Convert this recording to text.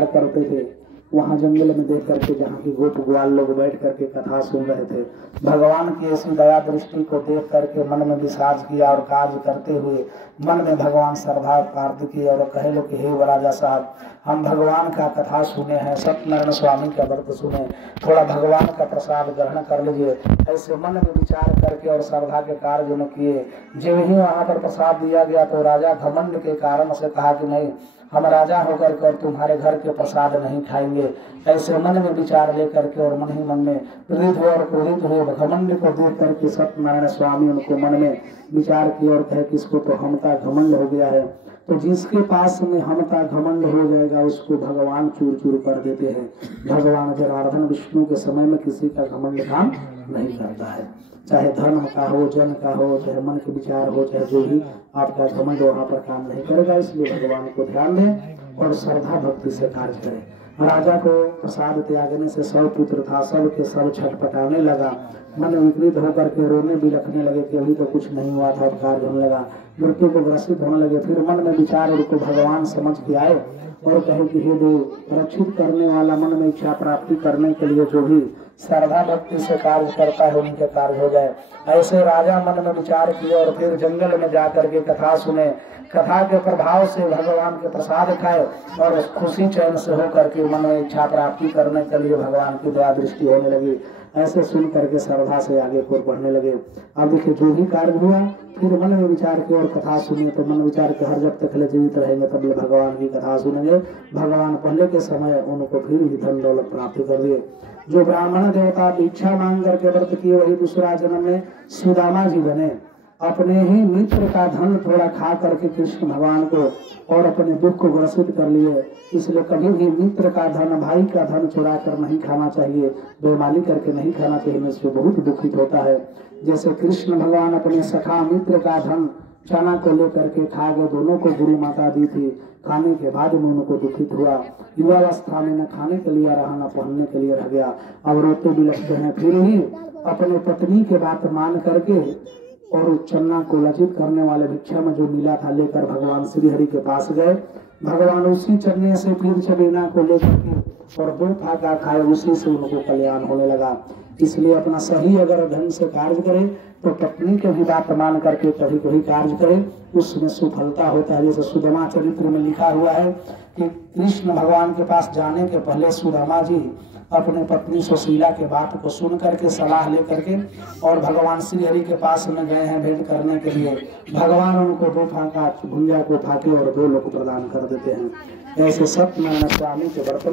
करते थे। वहां जंगल में देख करके जहाँ की गोप ग्वाल लोग बैठ करके कथा सुन रहे थे। भगवान की ऐसी दया दृष्टि को देख करके मन में विश्वास किया और कार्य करते हुए मन में भगवान श्रद्धा प्राप्त की और कहे लो कि हे राजा साहब, हम भगवान का कथा सुने हैं, सत्यनारायण स्वामी का व्रत सुने, थोड़ा भगवान का प्रसाद ग्रहण कर लीजिए। ऐसे मन में विचार करके और श्रद्धा के कार्य में किए। जब ही वहां पर प्रसाद दिया गया तो राजा घमंड के कारण से कहा कि नहीं, हम राजा होकर के और तुम्हारे घर के प्रसाद नहीं खाएंगे। ऐसे मन में विचार लेकर के और मन ही मन में प्रेरित हुए और क्रोधित हुए। घमंड को देख करके सत्यनारायण स्वामी उनको मन में विचार किए और कहे कि इसको तो हमका घमंड हो गया है। तो जिसके पास में हमका घमंड हो जाएगा उसको भगवान चूर चूर कर देते हैं। भगवान जनार्दन विष्णु के समय में किसी का घमंड काम नहीं करता है, चाहे धन का हो, जन का हो, चाहे मन के विचार हो, चाहे जो भी आपका घमंड वहाँ पर काम नहीं करेगा। इसलिए भगवान को ध्यान दें और श्रद्धा भक्ति से कार्य करें। राजा को प्रसाद त्यागने से 100 पुत्र था, सब के सब छटपटाने लगा, मन विपरीत होकर के रोने भी रखने लगे कि अभी तो कुछ नहीं हुआ था, कार्य होने लगा, मृत्यु को ग्रसित होने लगे। फिर मन में विचार उनको भगवान समझ के आए और कहे कि हे देव, रक्षित करने वाला, मन में इच्छा प्राप्ति करने के लिए जो भी श्रद्धा भक्ति से कार्य करता है उनके कार्य हो जाए। ऐसे राजा मन में विचार किए और फिर जंगल में जाकर के कथा सुने। कथा के प्रभाव से भगवान के प्रसाद खाए और खुशी चैन से होकर के मन में इच्छा प्राप्ति करने के लिए भगवान की दया दृष्टि होने लगी। ऐसे सुन करके श्रद्धा से आगे को बढ़ने लगे। अब देखिए जो भी कार्य हुआ फिर मन में विचार की और कथा सुनिए तो मन विचार के हर जब तक जीवित रहेंगे तब भगवान की कथा सुनेंगे। भगवान पहले के समय उनको फिर भी धन दौलत प्राप्त कर दिए। जो ब्राह्मण देवता इच्छा मांग करके व्रत किए वही दूसरा जन्म में सुदामा जी बने। अपने ही मित्र का धन थोड़ा खा करके कृष्ण भगवान को और अपने दुख को ग्रसित कर लिए। इसलिए कभी भी मित्र का धन, भाई का धन चुरा कर नहीं खाना चाहिए, बेईमानी करके नहीं खाना चाहिए, इससे बहुत दुखित होता है। जैसे कृष्ण भगवान अपने सखा मित्र का धन चना को लेकर के खा गए, दोनों को गुरु माता दी थी, खाने के बाद में उनको दुखित हुआ। युवावस्था में न खाने के लिए रहा, न पहनने के लिए रह गया, अब रोते भी लगते हैं। फिर ही अपने पत्नी के बात मान करके और चन्ना को लज्जित करने वाले भिक्षा में जो मिला था लेकर भगवान श्री हरि के पास गए। भगवान उसी चन्ने से फिर चबेना को लेकर के और 2 फाका खाए, उसी से उनको कल्याण होने लगा। इसलिए अपना सही अगर ढंग से कार्य करे तो पत्नी के भी बात मान करके कभी कभी कार्य करे, उसमें सुफलता होता है। जैसे सुदामा चरित्र में लिखा हुआ है कि कृष्ण भगवान के पास जाने के पहले सुदामा जी अपने पत्नी सुशीला के बात को सुन करके सलाह लेकर के और भगवान श्री हरि के पास में गए हैं भेंट करने के लिए। भगवान उनको 2 फाका भुंजा को फाके और 2 लोग प्रदान कर देते हैं। ऐसे सत्यनारायण स्वामी के व्रत